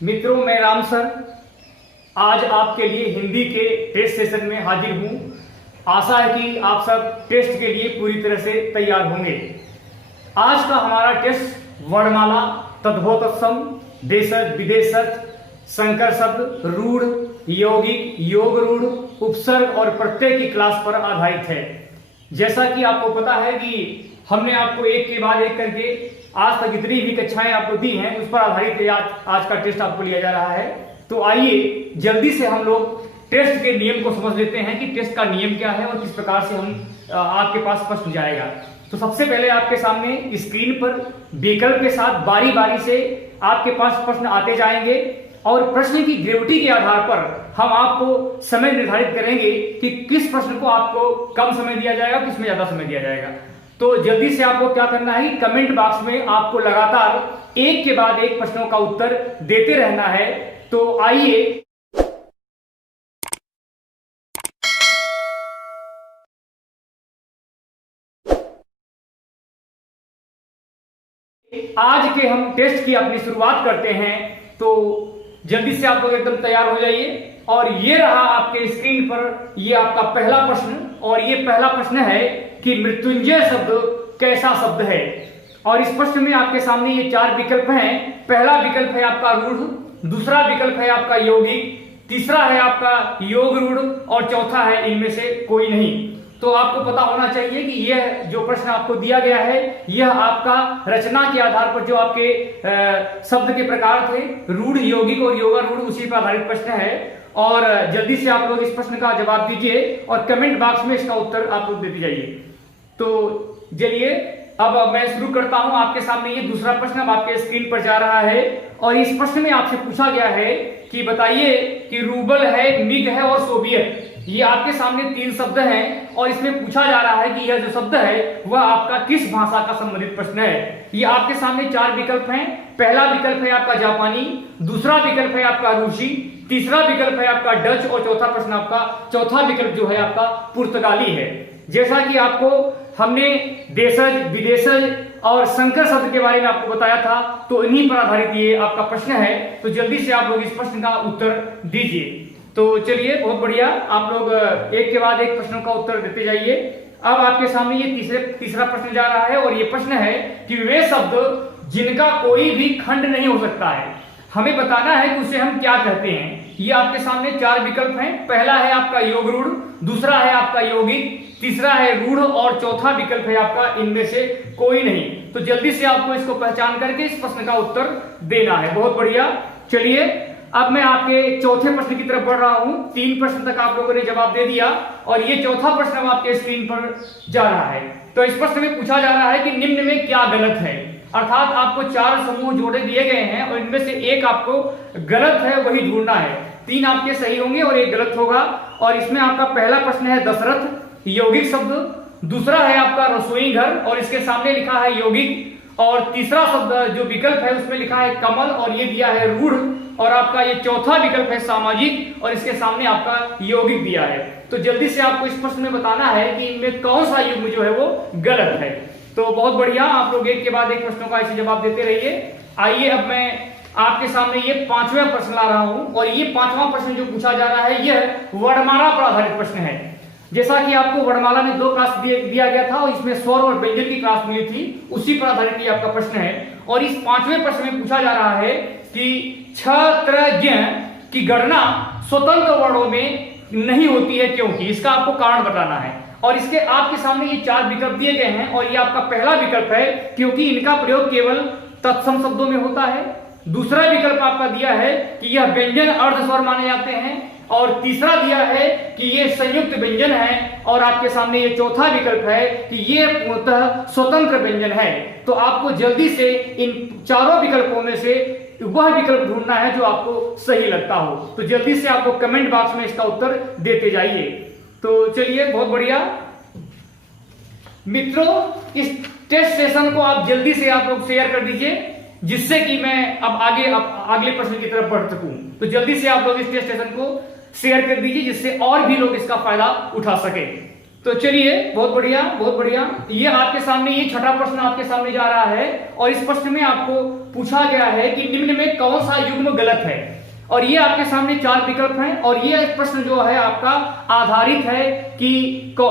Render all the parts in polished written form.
मित्रों, मैं राम सर आज आपके लिए हिंदी के टेस्ट सेशन में हाजिर हूं। आशा है कि आप सब टेस्ट के लिए पूरी तरह से तैयार होंगे। आज का हमारा टेस्ट वर्णमाला, तद्भव तत्सम, देशज विदेशज, संकर शब्द, रूढ़, यौगिक, योग रूढ़, उपसर्ग और प्रत्यय की क्लास पर आधारित है। जैसा कि आपको पता है कि हमने आपको एक के बाद एक करके आज तक जितनी भी कक्षाएं आपको दी हैं उस पर आधारित आज का टेस्ट आपको लिया जा रहा है। तो आइए जल्दी से हम लोग टेस्ट के नियम को समझ लेते हैं कि टेस्ट का नियम क्या है और किस प्रकार से हम आपके पास प्रश्न जाएगा। तो सबसे पहले आपके सामने स्क्रीन पर विकल्प के साथ बारी बारी से आपके पास प्रश्न आते जाएंगे और प्रश्न की ग्रेविटी के आधार पर हम आपको समय निर्धारित करेंगे कि किस प्रश्न को आपको कम समय दिया जाएगा, किसमें ज्यादा समय दिया जाएगा। तो जल्दी से आपको क्या करना है, कमेंट बॉक्स में आपको लगातार एक के बाद एक प्रश्नों का उत्तर देते रहना है। तो आइए आज के हम टेस्ट की अपनी शुरुआत करते हैं। तो जल्दी से आप लोग एकदम तैयार हो जाइए। और ये रहा आपके स्क्रीन पर ये आपका पहला प्रश्न। और ये पहला प्रश्न है कि मृत्युंजय शब्द कैसा शब्द है। और इस प्रश्न में आपके सामने ये चार विकल्प हैं। पहला विकल्प है आपका रूढ़, दूसरा विकल्प है आपका यौगिक, तीसरा है आपका योग रूढ़ और चौथा है इनमें से कोई नहीं। तो आपको पता होना चाहिए कि यह जो प्रश्न आपको दिया गया है यह आपका रचना के आधार पर जो आपके शब्द के प्रकार थे, रूढ़, यौगिक और योगा रूढ़, उसी पर आधारित प्रश्न है। और जल्दी से आप लोग इस प्रश्न का जवाब दीजिए और कमेंट बॉक्स में इसका उत्तर आप लोग देते जाइए। तो चलिए अब मैं शुरू करता हूं। आपके सामने ये दूसरा प्रश्न अब आपके स्क्रीन पर जा रहा है और इस प्रश्न में आपसे पूछा गया है कि बताइए कि रूबल है, मिग है और सोवियत। ये आपके सामने तीन शब्द हैं और इसमें पूछा जा रहा है कि यह जो शब्द है वह आपका किस भाषा का संबंधित प्रश्न है। ये आपके सामने चार विकल्प हैं। पहला विकल्प है आपका जापानी, दूसरा विकल्प है आपका रूसी, तीसरा विकल्प है आपका डच और चौथा प्रश्न आपका चौथा विकल्प जो है आपका पुर्तगाली है। जैसा कि आपको हमने देशज, विदेशज और संकर शब्द के बारे में आपको बताया था, तो इन्हीं पर आधारित ये आपका प्रश्न है। तो जल्दी से आप लोग इस प्रश्न का उत्तर दीजिए। तो चलिए, बहुत बढ़िया, आप लोग एक के बाद एक प्रश्नों का उत्तर देते जाइए। अब आपके सामने ये तीसरा प्रश्न जा रहा है और ये प्रश्न है कि वे शब्द जिनका कोई भी खंड नहीं हो सकता है, हमें बताना है कि उसे हम क्या कहते हैं। ये आपके सामने चार विकल्प हैं। पहला है आपका योग रूढ़, दूसरा है आपका यौगिक, तीसरा है रूढ़ और चौथा विकल्प है आपका इनमें से कोई नहीं। तो जल्दी से आपको इसको पहचान करके इस प्रश्न का उत्तर देना है। बहुत बढ़िया। चलिए अब मैं आपके चौथे प्रश्न की तरफ बढ़ रहा हूं। तीन प्रश्न तक आप लोगों ने जवाब दे दिया और ये चौथा प्रश्न अब आपके स्क्रीन पर जा रहा है। तो इस प्रश्न में पूछा जा रहा है कि निम्न में क्या गलत है। अर्थात आपको चार समूह जोड़े दिए गए हैं और इनमें से एक आपको गलत है वही ढूंढना है। तीन आपके सही होंगे और एक गलत होगा। और इसमें आपका पहला प्रश्न है दशरथ, यौगिक शब्द, दूसरा है आपका रसोई घर और इसके सामने लिखा है यौगिक, और तीसरा शब्द जो विकल्प है उसमें लिखा है कमल और ये दिया है रूढ़, और आपका ये चौथा विकल्प है सामाजिक और इसके सामने आपका यौगिक दिया है। तो जल्दी से आपको इस प्रश्न में बताना है कि इनमें कौन सा युग्म जो है वो गलत है। तो बहुत बढ़िया, आप लोग एक के बाद एक प्रश्नों का ऐसे जवाब देते रहिए। आइए अब मैं आपके सामने ये पांचवा प्रश्न ला रहा हूं और ये पांचवा प्रश्न जो पूछा जा रहा है यह वर्णमाला पर आधारित प्रश्न है। जैसा कि आपको वर्णमाला में दो क्लास दिया गया था और इसमें स्वर और व्यंजन की क्लास मिली थी, उसी पर आधारित ये आपका प्रश्न है। और इस पांचवें प्रश्न में पूछा जा रहा है कि क्षत्रज्ञ की गणना स्वतंत्र वर्णों में नहीं होती है, क्योंकि इसका आपको कारण बताना है। और इसके आपके सामने ये चार विकल्प दिए गए हैं और ये आपका पहला विकल्प है क्योंकि इनका प्रयोग केवल तत्सम शब्दों में होता है। दूसरा विकल्प आपका दिया है कि यह व्यंजन अर्ध स्वर माने जाते हैं, और तीसरा दिया है कि ये संयुक्त व्यंजन है, और आपके सामने ये चौथा विकल्प है कि ये पूर्णतः स्वतंत्र व्यंजन है। तो आपको जल्दी से इन चारों विकल्पों में से वह विकल्प ढूंढना है जो आपको सही लगता हो। तो जल्दी से आपको कमेंट बॉक्स में इसका उत्तर देते जाइए। तो चलिए, बहुत बढ़िया मित्रों, इस टेस्ट सेशन को आप जल्दी से आप लोग शेयर कर दीजिए जिससे कि मैं अब अगले प्रश्न की तरफ बढ़ सकूं। तो जल्दी से आप लोग इस टेस्ट सेशन को शेयर कर दीजिए जिससे और भी लोग इसका फायदा उठा सके। तो चलिए, बहुत बढ़िया बहुत बढ़िया। ये आपके सामने ये छठा प्रश्न आपके सामने जा रहा है और इस प्रश्न में आपको पूछा गया है कि निम्न में कौन सा युग्म गलत है। और ये आपके सामने 4 विकल्प हैं और ये प्रश्न जो है आपका आधारित है कि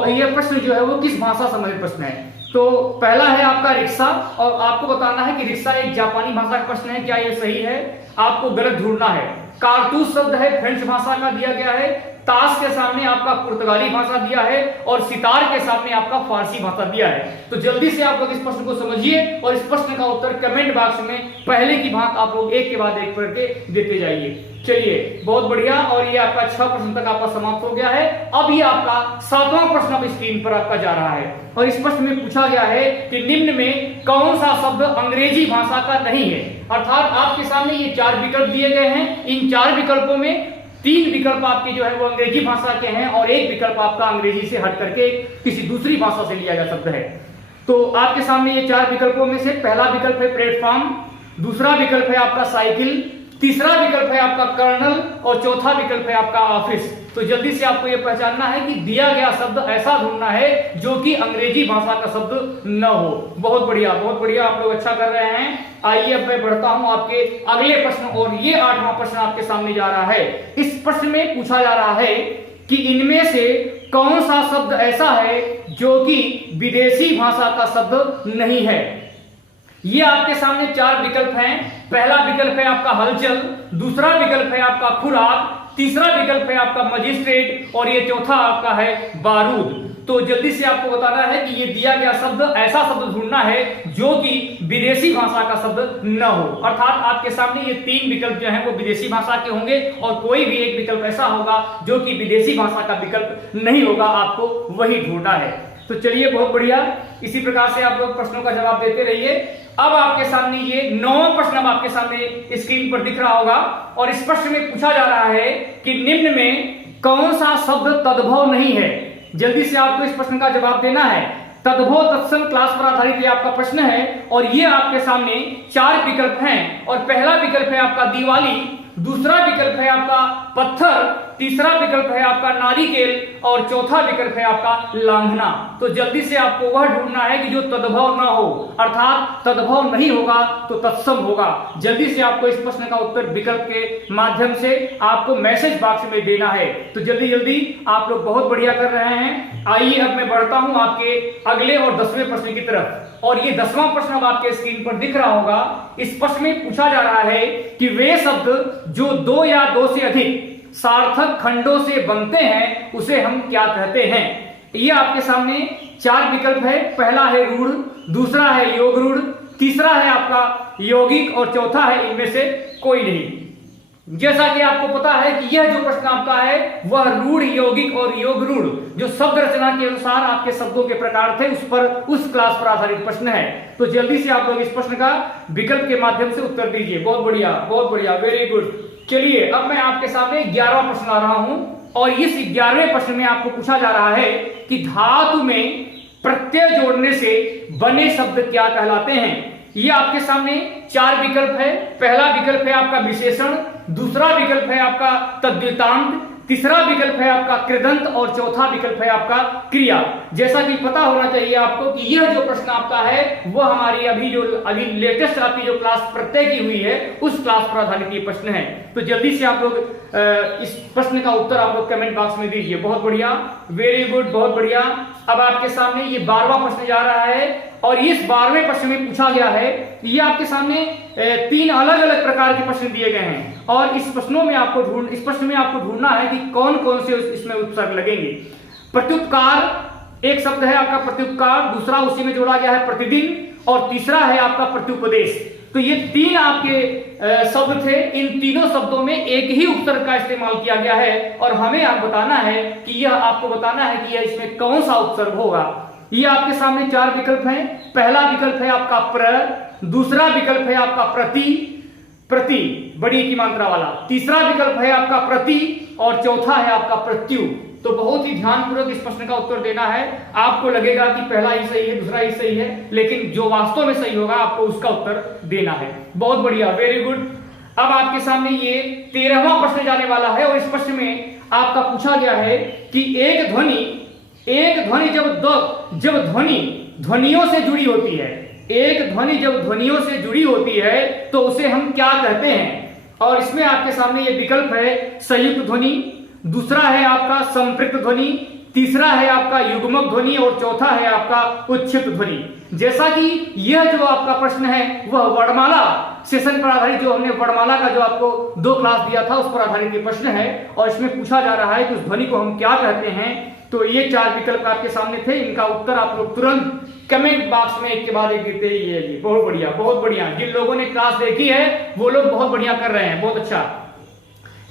ये प्रश्न जो है वो किस भाषा संबंधित प्रश्न है। तो पहला है आपका रिक्शा और आपको बताना है कि रिक्शा एक जापानी भाषा का प्रश्न है, क्या ये सही है? आपको गलत ढूंढना है। कारतूस शब्द है फ्रेंच भाषा का दिया गया है, ताश के सामने आपका पुर्तगाली भाषा दिया है और सितार के सामने आपका फारसी भाषा दिया है। तो जल्दी से आप लोग इस प्रश्न को समझिए और इस प्रश्न का उत्तर कमेंट बॉक्स में पहले की भांति आप लोग एक के बाद एक करके देते जाइए। चलिए, बहुत बढ़िया। और ये आपका 6 प्रश्न तक आपका समाप्त हो गया है। अब ये आपका 7वां प्रश्न अब स्क्रीन पर आपका जा रहा है और इस प्रश्न में पूछा गया है कि निम्न में कौन सा शब्द अंग्रेजी भाषा का नहीं है। अर्थात आपके सामने ये 4 विकल्प दिए गए हैं। इन 4 विकल्पों में 3 विकल्प आपके जो है वो अंग्रेजी भाषा के हैं और 1 विकल्प आपका अंग्रेजी से हट करके किसी दूसरी भाषा से लिया गया शब्द है। तो आपके सामने ये 4 विकल्पों में से पहला विकल्प है प्लेटफॉर्म, दूसरा विकल्प है आपका साइकिल, तीसरा विकल्प है आपका कर्नल और चौथा विकल्प है आपका ऑफिस। तो जल्दी से आपको यह पहचानना है कि दिया गया शब्द ऐसा ढूंढना है जो कि अंग्रेजी भाषा का शब्द न हो। बहुत बढ़िया बहुत बढ़िया, आप लोग अच्छा कर रहे हैं। आइए अब मैं बढ़ता हूं आपके अगले प्रश्न और ये 8वां प्रश्न आपके सामने जा रहा है। इस प्रश्न में पूछा जा रहा है कि इनमें से कौन सा शब्द ऐसा है जो कि विदेशी भाषा का शब्द नहीं है। ये आपके सामने 4 विकल्प हैं। पहला विकल्प है आपका हलचल, दूसरा विकल्प है आपका खुराक, तीसरा विकल्प है आपका मजिस्ट्रेट और ये चौथा आपका है बारूद। तो जल्दी से आपको बताना है कि ये दिया गया शब्द ऐसा शब्द ढूंढना है जो कि विदेशी भाषा का शब्द न हो। अर्थात आपके सामने ये 3 विकल्प जो हैं वो विदेशी भाषा के होंगे और कोई भी एक विकल्प ऐसा होगा जो कि विदेशी भाषा का विकल्प नहीं होगा, आपको वही ढूंढना है। तो चलिए, बहुत बढ़िया। इसी प्रकार से आप लोग प्रश्नों का जवाब देते रहिए। अब आपके सामने ये 9वां प्रश्न अब आपके सामने स्क्रीन पर दिख रहा होगा और इस प्रश्न में पूछा जा रहा है कि निम्न में कौन सा शब्द तद्भव नहीं है। जल्दी से आपको इस प्रश्न का जवाब देना है। तद्भव तत्सम क्लास पर आधारित ये आपका प्रश्न है और ये आपके सामने 4 विकल्प हैं और पहला विकल्प है आपका दिवाली, दूसरा विकल्प है आपका पत्थर, तीसरा विकल्प है आपका नारिकेल और चौथा विकल्प है आपका लांघना। तो जल्दी से आपको वह ढूंढना है कि जो तद्भव ना हो, अर्थात तद्भव नहीं होगा तो तत्सम होगा। जल्दी से आपको इस प्रश्न का उत्तर विकल्प के माध्यम से आपको मैसेज बॉक्स में देना है। तो जल्दी जल्दी आप लोग बहुत बढ़िया कर रहे हैं। आइए अब मैं बढ़ता हूं आपके अगले और 10वें प्रश्न की तरफ और ये 10वां प्रश्न अब आपके स्क्रीन पर दिख रहा होगा। इस प्रश्न में पूछा जा रहा है कि वे शब्द जो 2 या 2 से अधिक सार्थक खंडों से बनते हैं उसे हम क्या कहते हैं। ये आपके सामने 4 विकल्प है। पहला है रूढ़, दूसरा है योग रूढ़, तीसरा है आपका यौगिक और चौथा है इनमें से कोई नहीं। जैसा कि आपको पता है कि यह जो प्रश्न आपका है वह रूढ़, यौगिक और योग रूढ़ जो शब्द रचना के अनुसार आपके शब्दों के प्रकार थे उस क्लास पर आधारित प्रश्न है। तो जल्दी से आप लोग इस प्रश्न का विकल्प के माध्यम से उत्तर दीजिए। बहुत बढ़िया, वेरी गुड। चलिए, अब मैं आपके सामने 11वां प्रश्न ला रहा हूं और इस 11वें प्रश्न में आपको पूछा जा रहा है कि धातु में प्रत्यय जोड़ने से बने शब्द क्या कहलाते हैं। ये आपके सामने 4 विकल्प है। पहला विकल्प है आपका विशेषण, दूसरा विकल्प है आपका तद्धितांत, तीसरा विकल्प है आपका कृदंत और चौथा विकल्प है आपका क्रिया। जैसा कि पता होना चाहिए आपको कि यह जो प्रश्न आपका है वह हमारी अभी लेटेस्ट आपकी जो क्लास प्रत्यय की हुई है उस क्लास पर आधारित ये प्रश्न है। तो जल्दी से आप लोग इस प्रश्न का उत्तर आप लोग कमेंट बॉक्स में दीजिए। बहुत बढ़िया, वेरी गुड, बहुत बढ़िया। अब आपके सामने ये 12वां प्रश्न जा रहा है और इस 12वें प्रश्न में पूछा गया है, ये आपके सामने 3 अलग अलग प्रकार के प्रश्न दिए गए हैं और इस प्रश्न में आपको ढूंढना है कि कौन कौन से इसमें उपसर्ग लगेंगे। प्रत्युपकार एक शब्द है आपका प्रत्युपकार, दूसरा उसी में जोड़ा गया है प्रतिदिन और तीसरा है आपका प्रत्युपदेश। तो ये 3 आपके शब्द थे। इन तीनों शब्दों में एक ही उपसर्ग का इस्तेमाल किया गया है और हमें आप बताना है कि यह आपको बताना है कि यह इसमें कौन सा उपसर्ग होगा। ये आपके सामने 4 विकल्प हैं। पहला विकल्प है आपका प्र, दूसरा विकल्प है आपका प्रति बड़ी की मात्रा वाला, तीसरा विकल्प है आपका प्रति और चौथा है आपका प्रत्यु। तो बहुत ही ध्यानपूर्वक इस प्रश्न का उत्तर देना है। आपको लगेगा कि पहला ही सही है, दूसरा ही सही है, लेकिन जो वास्तव में सही होगा आपको उसका उत्तर देना है। बहुत बढ़िया, वेरी गुड। अब आपके सामने ये 13वां प्रश्न जाने वाला है और इस प्रश्न में आपका पूछा गया है कि एक ध्वनि एक ध्वनि जब ध्वनियों से जुड़ी होती है, एक ध्वनि जब ध्वनियों से जुड़ी होती है तो उसे हम क्या कहते हैं? और इसमें आपके सामने ये विकल्प है संयुक्त ध्वनि, दूसरा है आपका संपृक्त ध्वनि, तीसरा है आपका युग्मक ध्वनि और चौथा है आपका उच्छिष्ट ध्वनि। जैसा कि यह जो आपका प्रश्न है वह वर्णमाला सेशन पर आधारित, जो हमने वर्णमाला का जो आपको 2 क्लास दिया था उस पर आधारित ये प्रश्न है और इसमें पूछा जा रहा है कि उस ध्वनि को हम क्या कहते हैं। तो ये 4 विकल्प आपके सामने थे, इनका उत्तर आप लोग तुरंत कमेंट बॉक्स में एक के बाद एक देते ही है जी। बहुत बढ़िया, बहुत बढ़िया। जिन लोगों ने क्लास देखी है वो लोग बहुत बढ़िया कर रहे हैं, बहुत अच्छा।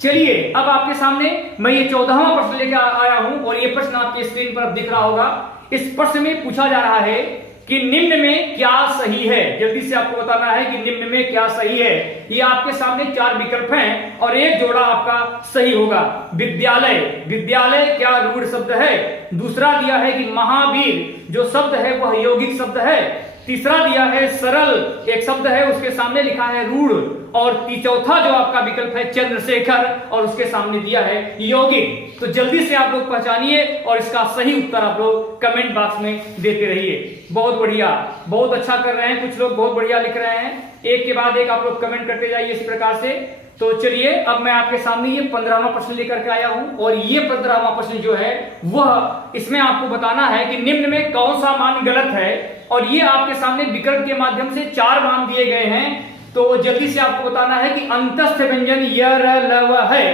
चलिए अब आपके सामने मैं ये 14वां प्रश्न लेकर आया हूं और ये प्रश्न आपके स्क्रीन पर अब दिख रहा होगा। इस प्रश्न में पूछा जा रहा है कि निम्न में क्या सही है। जल्दी से आपको बताना है कि निम्न में क्या सही है। ये आपके सामने 4 विकल्प हैं और एक जोड़ा आपका सही होगा। विद्यालय, विद्यालय क्या रूढ़ शब्द है? दूसरा दिया है कि महावीर जो शब्द है वह यौगिक शब्द है। तीसरा दिया है सरल, एक शब्द है उसके सामने लिखा है रूढ़। और चौथा जो आपका विकल्प है चंद्रशेखर और उसके सामने दिया है यौगिक। तो जल्दी से आप लोग पहचानिए और इसका सही उत्तर आप लोग कमेंट बॉक्स में देते रहिए। बहुत बढ़िया, बहुत अच्छा कर रहे हैं, कुछ लोग बहुत बढ़िया लिख रहे हैं। एक के बाद एक आप लोग कमेंट करते जाइए इस प्रकार से। तो चलिए अब मैं आपके सामने ये 15वां प्रश्न लेकर के आया हूं और ये 15वां प्रश्न जो है वह इसमें आपको बताना है कि निम्न में कौन सा मान गलत है। और ये आपके सामने विकल्प के माध्यम से 4 मान दिए गए हैं। तो जल्दी से आपको बताना है कि अंतस्थ व्यंजन य र ल व है।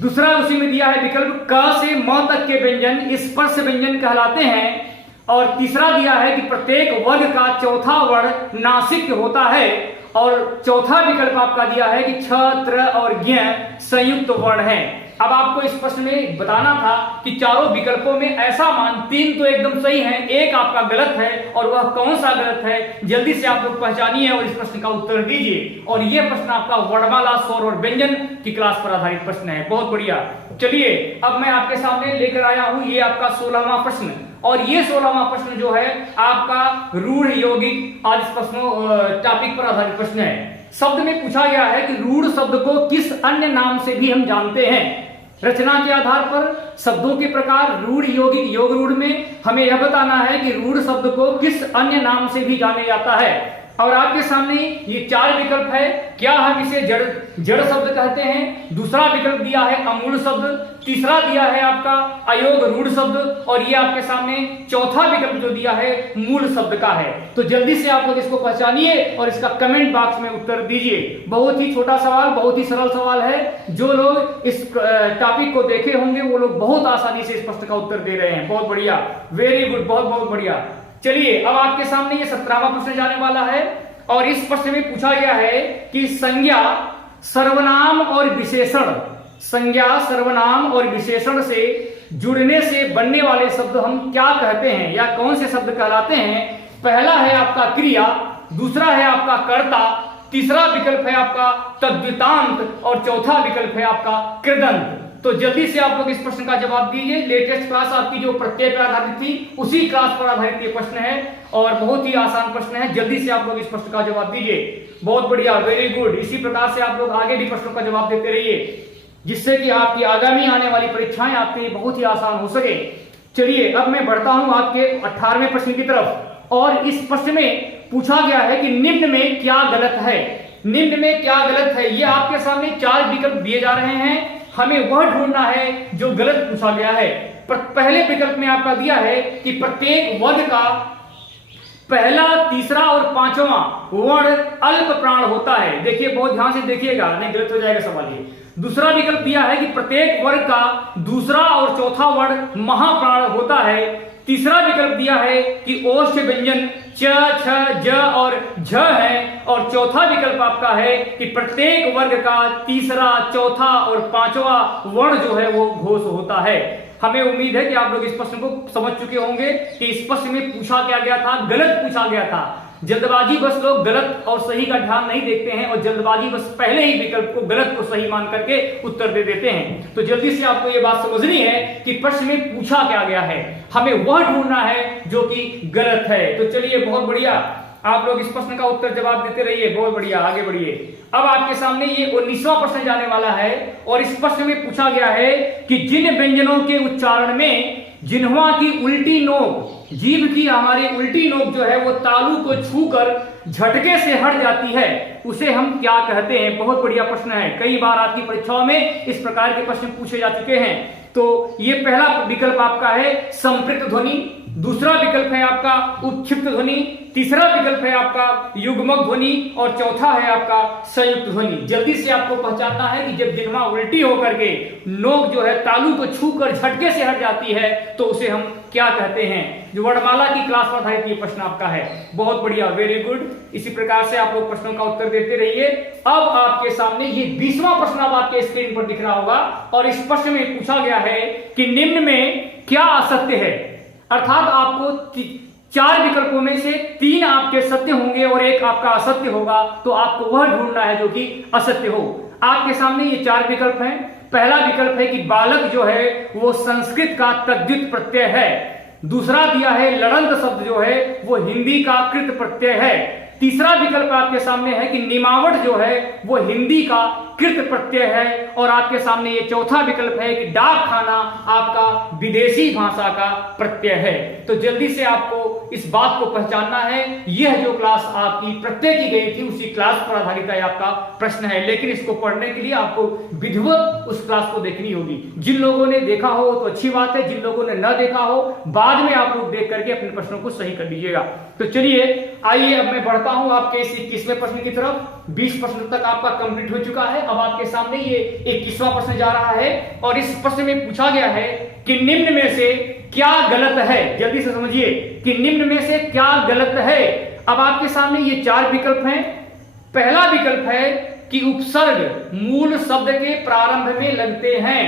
दूसरा उसी में दिया है विकल्प क से म तक के व्यंजन स्पर्श व्यंजन कहलाते हैं। और तीसरा दिया है कि प्रत्येक वर्ग का चौथा वर्ण नासिक होता है। और चौथा विकल्प आपका दिया है कि छ, त्र और ज्ञ संयुक्त वर्ण है। अब आपको इस प्रश्न में बताना था कि चारों विकल्पों में ऐसा मान 3 तो एकदम सही है, एक आपका गलत है और वह कौन सा गलत है जल्दी से आप लोग पहचानिए और इस प्रश्न का उत्तर दीजिए। और यह प्रश्न आपका वर्णमाला, स्वर और व्यंजन की क्लास पर आधारित प्रश्न है। बहुत बढ़िया। चलिए अब मैं आपके सामने लेकर आया हूं ये आपका 16वां प्रश्न और ये 16वां प्रश्न जो है आपका रूढ़ यौगिक आज प्रश्नों टॉपिक पर आधारित प्रश्न है। शब्द में पूछा गया है कि रूढ़ शब्द को किस अन्य नाम से भी हम जानते हैं। रचना के आधार पर शब्दों के प्रकार रूढ़, यौगिक, योग रूढ़ में हमें यह बताना है कि रूढ़ शब्द को किस अन्य नाम से भी जाना जाता है। और आपके सामने ये 4 विकल्प है। क्या हम इसे जड़ शब्द कहते हैं, दूसरा विकल्प दिया है अमूल शब्द, तीसरा दिया है आपका अयोग रूढ़ शब्द और ये आपके सामने चौथा विकल्प जो दिया है मूल शब्द का है। तो जल्दी से आप लोग इसको पहचानिए और इसका कमेंट बॉक्स में उत्तर दीजिए। बहुत ही छोटा सवाल, बहुत ही सरल सवाल है। जो लोग इस टॉपिक को देखे होंगे वो लोग बहुत आसानी से इस प्रश्न का उत्तर दे रहे हैं। बहुत बढ़िया, वेरी गुड, बहुत बहुत बढ़िया। चलिए अब आपके सामने ये 17वां प्रश्न जाने वाला है और इस प्रश्न में पूछा गया है कि संज्ञा, सर्वनाम और विशेषण, संज्ञा, सर्वनाम और विशेषण से जुड़ने से बनने वाले शब्द हम क्या कहते हैं या कौन से शब्द कहलाते हैं। पहला है आपका क्रिया, दूसरा है आपका कर्ता, तीसरा विकल्प है आपका तद्वितांत और चौथा विकल्प है आपका कृदंत। तो जल्दी से आप लोग इस प्रश्न का जवाब दीजिए। लेटेस्ट क्लास आपकी जो प्रत्यय पर आधारित थी उसी क्लास पर आधारित ये प्रश्न है और बहुत ही आसान प्रश्न है। जल्दी से आप लोग इस प्रश्न का जवाब दीजिए। बहुत बढ़िया, वेरी गुड। इसी प्रकार से आप लोग आगे भी प्रश्नों का जवाब देते रहिए जिससे कि आपकी आगामी आने वाली परीक्षाएं आपके लिए बहुत ही आसान हो सके। चलिए अब मैं बढ़ता हूं आपके 18वें प्रश्न की तरफ और इस प्रश्न में पूछा गया है कि निम्न में क्या गलत है। निम्न में क्या गलत है, ये आपके सामने 4 विकल्प दिए जा रहे हैं। हमें वह ढूंढना है जो गलत पूछा गया है। पहले विकल्प में आपका दिया है कि प्रत्येक वर्ग का पहला, तीसरा और 5वां वर्ण अल्प प्राण होता है। देखिए बहुत ध्यान से देखिएगा, नहीं गलत हो जाएगा सवाल ये। दूसरा विकल्प दिया है कि प्रत्येक वर्ग का दूसरा और चौथा वर्ण महाप्राण होता है। तीसरा विकल्प दिया है कि ओष्ठ व्यंजन च, छ, ज और झ है। और चौथा विकल्प आपका है कि प्रत्येक वर्ग का तीसरा, चौथा और 5वां वर्ण जो है वो घोष होता है। हमें उम्मीद है कि आप लोग इस प्रश्न को समझ चुके होंगे कि इस प्रश्न में पूछा क्या गया था, गलत पूछा गया था। जल्दबाजी बस लोग गलत और सही का ध्यान नहीं देखते हैं और जल्दबाजी बस पहले ही विकल्प को गलत को सही मान करके उत्तर दे देते हैं। तो जल्दी से आपको ये बात समझनी है कि प्रश्न में पूछा क्या गया है, हमें वह ढूंढना है जो कि गलत है। तो चलिए बहुत बढ़िया, आप लोग इस प्रश्न का उत्तर जवाब देते रहिए। बहुत बढ़िया, आगे बढ़िए। अब आपके सामने ये 19वां प्रश्न जाने वाला है और इस प्रश्न में पूछा गया है कि जिन व्यंजनों के उच्चारण में जिह्वा की उल्टी नोक, जीभ की हमारी उल्टी नोक जो है वो तालु को छूकर झटके से हट जाती है, उसे हम क्या कहते हैं। बहुत बढ़िया प्रश्न है, कई बार आपकी परीक्षाओं में इस प्रकार के प्रश्न पूछे जा चुके हैं। तो ये पहला विकल्प आपका है संपृक्त ध्वनि, दूसरा विकल्प है आपका उपक्षिप्त ध्वनि, तीसरा विकल्प है आपका युग्मक ध्वनि और चौथा है आपका संयुक्त ध्वनि। जल्दी से आपको पहचानना है कि जब जिह्वा उल्टी होकर के नोक जो है तालु को छूकर झटके से हट जाती है तो उसे हम क्या कहते हैं। जो वर्णमाला की क्लास पर आधारित ये प्रश्न आपका है। बहुत बढ़िया, वेरी गुड। इसी प्रकार से आप लोग प्रश्नों का उत्तर देते रहिए। अब आपके सामने ये 20वां प्रश्न अब आपके स्क्रीन पर दिख रहा होगा और इस प्रश्न में पूछा गया है कि निम्न में क्या असत्य है। अर्थात आपको 4 विकल्पों में से 3 आपके सत्य होंगे और 1 आपका असत्य होगा, तो आपको वह ढूंढना है जो कि असत्य हो। आपके सामने ये 4 विकल्प हैं। पहला विकल्प है कि बालक जो है वो संस्कृत का तद्धित प्रत्यय है। दूसरा दिया है लड़ंत शब्द जो है वो हिंदी का कृत प्रत्यय है। तीसरा विकल्प आपके सामने है कि निमावट जो है वो हिंदी का कृत प्रत्यय है। और आपके सामने ये चौथा विकल्प है कि डाक खाना आपका विदेशी भाषा का प्रत्यय है। तो जल्दी से आपको इस बात को पहचानना है। यह जो क्लास आपकी प्रत्यय की गई थी उसी क्लास पर आधारित है आपका प्रश्न है, लेकिन इसको पढ़ने के लिए आपको विधिवत उस क्लास को देखनी होगी। जिन लोगों ने देखा हो तो अच्छी बात है, जिन लोगों ने न देखा हो बाद में आप लोग देख करके अपने प्रश्नों को सही कर लीजिएगा। तो चलिए आइए अब मैं बढ़ता हूं आपके इस 21वें प्रश्न की तरफ। 20 प्रश्न तक आपका कंप्लीट हो चुका है। अब आपके सामने ये 21वां प्रश्न जा रहा है और इस प्रश्न में पूछा गया है कि निम्न में से क्या गलत है। जल्दी से समझिए कि निम्न में से क्या गलत है। अब आपके सामने ये 4 विकल्प हैं। पहला विकल्प है कि उपसर्ग मूल शब्द के प्रारंभ में लगते हैं।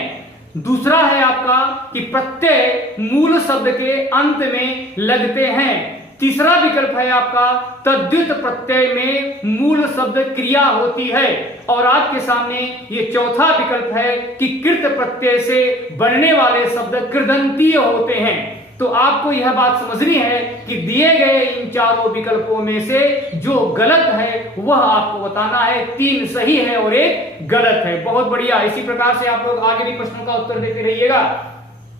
दूसरा है आपका कि प्रत्यय मूल शब्द के अंत में लगते हैं। तीसरा विकल्प है आपका तद्धित प्रत्यय में मूल शब्द क्रिया होती है। और आपके सामने ये चौथा विकल्प है कि कृत प्रत्यय से बनने वाले शब्द कृदंतीय होते हैं। तो आपको यह बात समझनी है कि दिए गए इन चारों विकल्पों में से जो गलत है वह आपको बताना है। 3 सही है और 1 गलत है। बहुत बढ़िया। इसी प्रकार से आप लोग आगे भी प्रश्नों का उत्तर देते रहिएगा।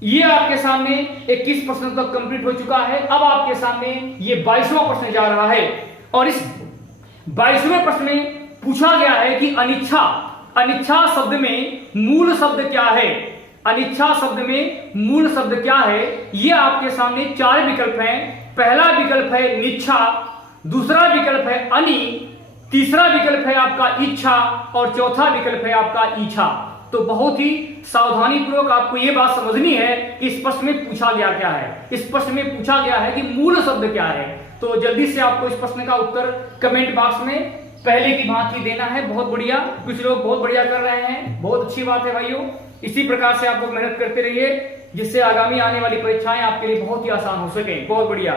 ये आपके सामने 21 प्रश्न तक कंप्लीट हो चुका है। अब आपके सामने ये 22वां प्रश्न जा रहा है और इस 22वें प्रश्न में पूछा गया है कि अनिच्छा, अनिच्छा शब्द में मूल शब्द क्या है। अनिच्छा शब्द में मूल शब्द क्या है, ये आपके सामने 4 विकल्प हैं। पहला विकल्प है निच्छा, दूसरा विकल्प है अनि, तीसरा विकल्प है आपका इच्छा और चौथा विकल्प है आपका इच्छा। तो बहुत ही सावधानी पूर्वक आपको यह बात समझनी है कि इस प्रश्न में पूछा गया क्या है। इस प्रश्न में पूछा गया है कि मूल शब्द क्या है। तो जल्दी से आपको इस प्रश्न का उत्तर कमेंट बॉक्स में पहले की भांति देना है। बहुत बढ़िया, कुछ लोग बहुत बढ़िया कर रहे हैं, बहुत अच्छी बात है भाइयों। इसी प्रकार से आप लोग मेहनत करते रहिए जिससे आगामी आने वाली परीक्षाएं आपके लिए बहुत ही आसान हो सके। बहुत बढ़िया।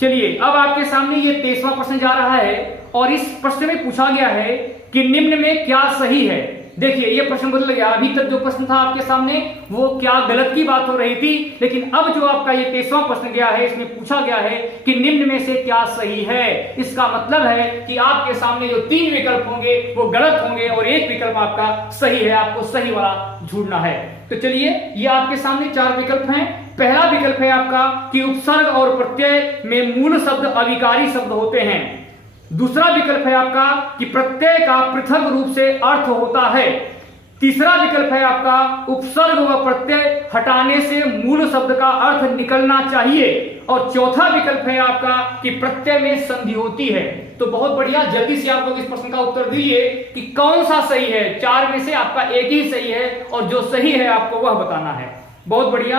चलिए अब आपके सामने ये 23वां प्रश्न जा रहा है और इस प्रश्न में पूछा गया है कि निम्न में क्या सही है। देखिए ये प्रश्न बदल गया। अभी तक जो प्रश्न था आपके सामने वो क्या गलत की बात हो रही थी, लेकिन अब जो आपका ये 23वां प्रश्न गया है इसमें पूछा गया है कि निम्न में से क्या सही है। इसका मतलब है कि आपके सामने जो 3 विकल्प होंगे वो गलत होंगे और 1 विकल्प आपका सही है। आपको सही वाला ढूंढना है। तो चलिए ये आपके सामने 4 विकल्प हैं। पहला विकल्प है आपका कि उपसर्ग और प्रत्यय में मूल शब्द अविकारी शब्द होते हैं। दूसरा विकल्प है आपका कि प्रत्यय का पृथक रूप से अर्थ होता है। तीसरा विकल्प है आपका उपसर्ग व प्रत्यय हटाने से मूल शब्द का अर्थ निकलना चाहिए। और चौथा विकल्प है आपका कि प्रत्यय में संधि होती है। तो बहुत बढ़िया, जल्दी से आप लोग इस प्रश्न का उत्तर दीजिए कि कौन सा सही है। 4 में से आपका 1 ही सही है और जो सही है आपको वह बताना है। बहुत बढ़िया।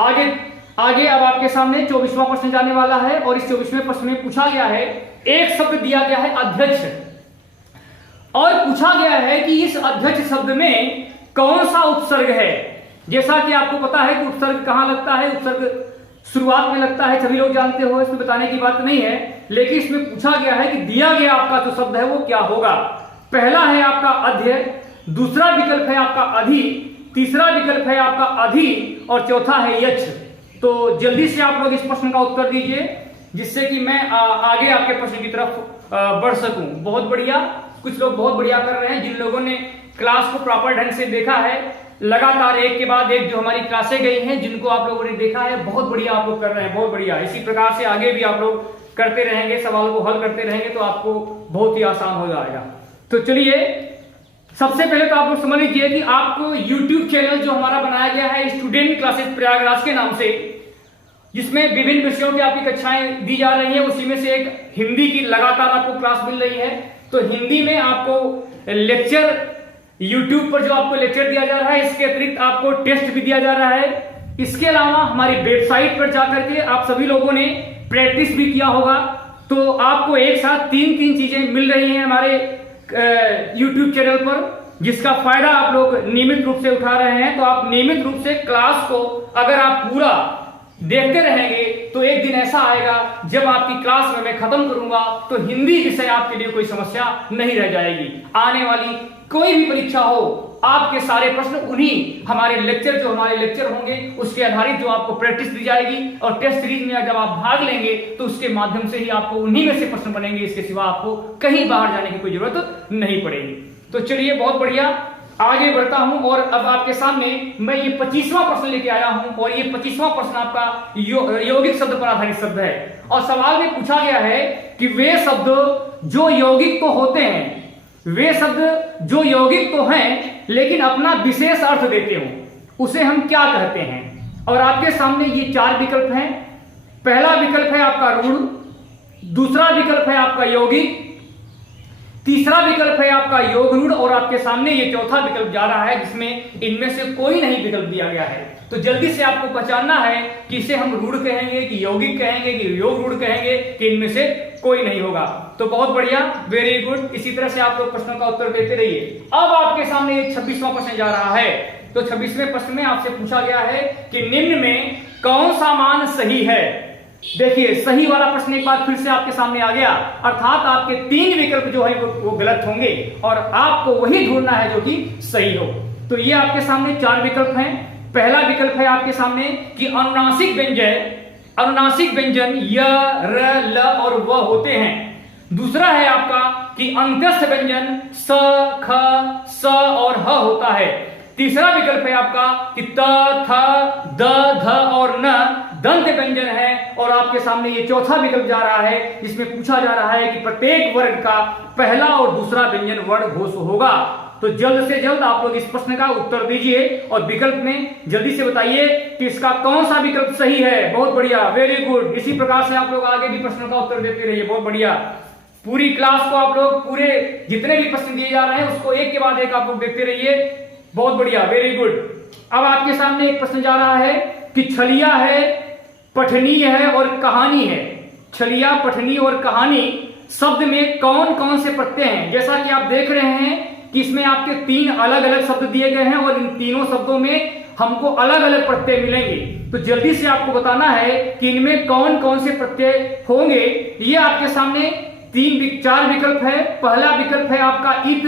आगे अब आपके सामने 24वां प्रश्न जाने वाला है और इस 24वें प्रश्न में पूछा गया है, एक शब्द दिया गया है अध्यक्ष और पूछा गया है कि इस अध्यक्ष शब्द में कौन सा उपसर्ग है। जैसा कि आपको पता है कि उपसर्ग कहां लगता है, उपसर्ग शुरुआत में लगता है, सभी लोग जानते हो, इसमें बताने की बात नहीं है। लेकिन इसमें पूछा गया है कि दिया गया आपका जो शब्द है वो क्या होगा। पहला है आपका अध्य, दूसरा विकल्प है आपका अधि, तीसरा विकल्प है आपका अधि और चौथा है यक्ष। तो जल्दी से आप लोग इस प्रश्न का उत्तर दीजिए जिससे कि मैं आगे आपके प्रश्न की तरफ बढ़ सकूं। बहुत बढ़िया, कुछ लोग बहुत बढ़िया कर रहे हैं। जिन लोगों ने क्लास को प्रॉपर ढंग से देखा है, लगातार एक के बाद एक जो हमारी क्लासें गई हैं, जिनको आप लोगों ने देखा है, बहुत बढ़िया आप लोग कर रहे हैं, बहुत बढ़िया। इसी प्रकार से आगे भी आप लोग करते रहेंगे, सवाल को हल करते रहेंगे तो आपको बहुत ही आसान हो जाएगा। तो चलिए, सबसे पहले तो आप लोग समझ लीजिए कि आपको YouTube चैनल जो हमारा बनाया गया है स्टूडेंट क्लासेस प्रयागराज के नाम से, जिसमें विभिन्न विषयों की आपकी कक्षाएं दी जा रही है, उसी में से एक हिंदी की लगातार आपको क्लास मिल रही है। तो हिंदी में आपको लेक्चर YouTube पर जो आपको लेक्चर दिया जा रहा है, इसके अतिरिक्त आपको टेस्ट भी दिया जा रहा है। इसके अलावा हमारी वेबसाइट पर जाकर के आप सभी लोगों ने प्रैक्टिस भी किया होगा, तो आपको एक साथ तीन चीजें मिल रही हैं हमारे YouTube चैनल पर, जिसका फायदा आप लोग नियमित रूप से उठा रहे हैं। तो आप नियमित रूप से क्लास को अगर आप पूरा देखते रहेंगे तो एक दिन ऐसा आएगा जब आपकी क्लास में मैं खत्म करूंगा तो हिंदी विषय आपके लिए कोई समस्या नहीं रह जाएगी। आने वाली कोई भी परीक्षा हो, आपके सारे प्रश्न उन्हीं हमारे लेक्चर होंगे, उसके आधारित जो आपको प्रैक्टिस दी जाएगी, और टेस्ट सीरीज में जब आप भाग लेंगे तो उसके माध्यम से ही आपको उन्हीं में से प्रश्न बनेंगे। इसके सिवा आपको कहीं बाहर जाने की कोई जरूरत नहीं पड़ेगी। तो चलिए, बहुत बढ़िया, आगे बढ़ता हूं और अब आपके सामने मैं ये 25वां प्रश्न लेके आया हूं। और ये 25वां प्रश्न आपका यौगिक शब्द पर आधारित शब्द है। और सवाल में पूछा गया है कि वे शब्द जो यौगिक तो होते हैं, वे शब्द जो यौगिक तो हैं लेकिन अपना विशेष अर्थ देते हो, उसे हम क्या कहते हैं। और आपके सामने ये 4 विकल्प हैं। पहला विकल्प है आपका रूढ़, दूसरा विकल्प है आपका यौगिक, तीसरा विकल्प है आपका योग रूढ़, और आपके सामने ये चौथा विकल्प जा रहा है जिसमें इनमें से कोई नहीं विकल्प दिया गया है। तो जल्दी से आपको पहचानना है कि इसे हम रूढ़ कहेंगे कि यौगिक कहेंगे कि योग रूढ़ कहेंगे, कि इनमें से कोई नहीं होगा। तो बहुत बढ़िया, वेरी गुड। इसी तरह से आप लोग प्रश्नों का उत्तर देते रहिए। अब आपके सामने ये 26वां प्रश्न जा रहा है। तो 26वें प्रश्न में आपसे पूछा गया है कि निम्न में कौन सा मान सही है। देखिए, सही वाला प्रश्न एक बार फिर से आपके सामने आ गया, अर्थात आपके 3 विकल्प जो है वो गलत होंगे और आपको वही ढूंढना है जो कि सही हो। तो ये आपके सामने 4 विकल्प हैं। पहला विकल्प है आपके सामने कि अनुनासिक व्यंजन य, र, ल और व होते हैं। दूसरा है आपका कि अंत्यस्थ व्यंजन स, ख, स और ह होता है। तीसरा विकल्प है आपका कि त, थ, द, ध और न दंत व्यंजन है। और आपके सामने ये चौथा विकल्प जा रहा है जिसमें पूछा जा रहा है कि प्रत्येक वर्ग का पहला और दूसरा व्यंजन वर्ण घोष होगा। तो जल्द से जल्द आप लोग इस प्रश्न का उत्तर दीजिए और विकल्प में जल्दी से बताइए कि इसका कौन सा विकल्प सही है। बहुत बढ़िया, वेरी गुड। इसी प्रकार से आप लोग आगे भी प्रश्नों का उत्तर देते रहिए। बहुत बढ़िया, पूरी क्लास को आप लोग पूरे जितने भी प्रश्न दिए जा रहे हैं उसको एक के बाद एक आप लोग देखते रहिए। बहुत बढ़िया, वेरी गुड। अब आपके सामने एक प्रश्न जा रहा है कि छलिया है, पठनी है और कहानी है। छलिया, पठनी और कहानी शब्द में कौन कौन से प्रत्यय हैं। जैसा कि आप देख रहे हैं कि इसमें आपके 3 अलग अलग शब्द दिए गए हैं और इन तीनों शब्दों में हमको अलग अलग प्रत्यय मिलेंगे। तो जल्दी से आपको बताना है कि इनमें कौन कौन से प्रत्यय होंगे। ये आपके सामने 4 विकल्प है। पहला विकल्प है आपका इत,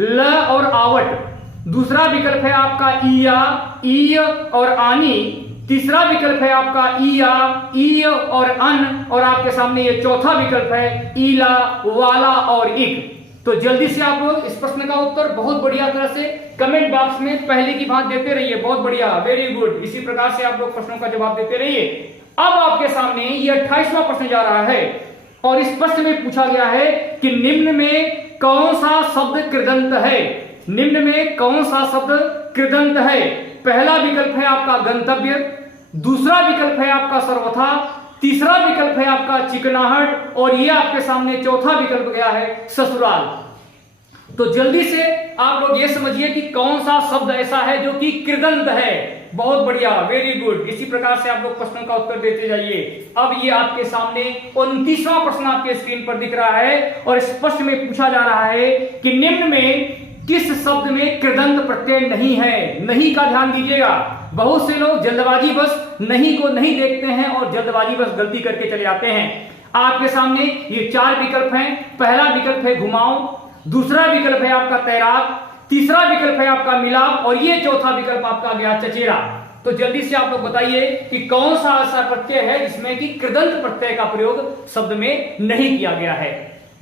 ल और आवट। दूसरा विकल्प है आपका इया, ई और आनी। तीसरा विकल्प है आपका इया, ई और अन। और आपके सामने ये चौथा विकल्प है ईला, वाला और इक। तो जल्दी से आप लोग इस प्रश्न का उत्तर बहुत बढ़िया तरह से कमेंट बॉक्स में पहले की बात देते रहिए। बहुत बढ़िया, वेरी गुड। इसी प्रकार से आप लोग प्रश्नों का जवाब देते रहिए। अब आपके सामने ये 28वां प्रश्न जा रहा है और इस प्रश्न में पूछा गया है कि निम्न में कौन सा शब्द कृदंत है। निम्न में कौन सा शब्द कृदंत है। पहला विकल्प है आपका गंतव्य, दूसरा विकल्प है आपका सर्वथा, तीसरा विकल्प है आपका चिकनाहट और ये आपके सामने चौथा विकल्प गया है ससुराल। तो जल्दी से आप लोग ये समझिए कि कौन सा शब्द ऐसा है जो कि कृदंत है। बहुत बढ़िया, वेरी गुड। इसी प्रकार से आप लोग प्रश्नों का उत्तर देते जाइए। अब ये आपके सामने 29वां प्रश्न आपके स्क्रीन पर दिख रहा है और इस प्रश्न में पूछा जा रहा है कि निम्न में किस शब्द में कृदंत प्रत्यय नहीं है। नहीं का ध्यान दीजिएगा। बहुत से लोग जल्दबाजी बस नहीं को नहीं देखते हैं और जल्दबाजी बस गलती करके चले जाते हैं। आपके सामने ये 4 विकल्प हैं। पहला विकल्प है घुमाओ, दूसरा विकल्प है आपका तैराक, तीसरा विकल्प है आपका मिलाप और ये चौथा विकल्प आपका गया चचेरा। तो जल्दी से आप लोग बताइए कि कौन सा ऐसा प्रत्यय है जिसमें कि कृदंत प्रत्यय का प्रयोग शब्द में नहीं किया गया है।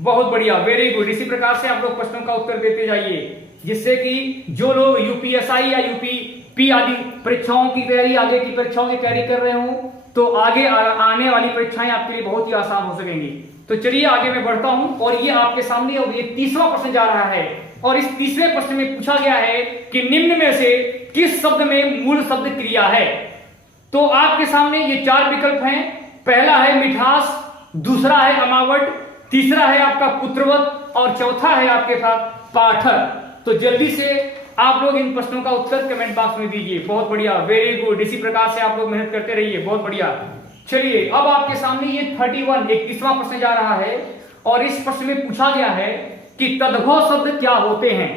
बहुत बढ़िया, वेरी गुड। इसी प्रकार से आप लोग प्रश्नों का उत्तर देते जाइए, जिससे कि जो लोग यूपीएसआई या यूपीपी आदि परीक्षाओं की तैयारी, आगे की परीक्षाओं की तैयारी कर रहे हो, तो आगे आने वाली परीक्षाएं आपके लिए बहुत ही आसान हो सकेंगी। तो चलिए आगे मैं बढ़ता हूं, और ये आपके सामने अब ये तीसरा प्रश्न जा रहा है, और इस तीसरे प्रश्न में पूछा गया है कि निम्न में से किस शब्द में मूल शब्द क्रिया है। तो आपके सामने ये 4 विकल्प हैं। पहला है मिठास, दूसरा है अमावट, तीसरा है आपका पुत्रवत, और चौथा है आपके साथ पाठक। तो जल्दी से आप लोग इन प्रश्नों का उत्तर कमेंट बॉक्स में दीजिए। बहुत बढ़िया, वेरी गुड। इसी प्रकार से आप लोग मेहनत करते रहिए, बहुत बढ़िया। चलिए अब आपके सामने ये 31वां प्रश्न जा रहा है, और इस प्रश्न में पूछा गया है कि तद्भव शब्द क्या होते हैं।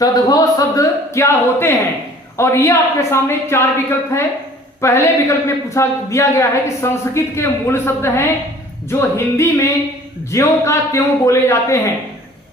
तद्भव शब्द क्या होते हैं, और ये आपके सामने 4 विकल्प है। पहले विकल्प में पूछा दिया गया है कि संस्कृत के मूल शब्द हैं जो हिंदी में ज्यों का त्यों बोले जाते हैं।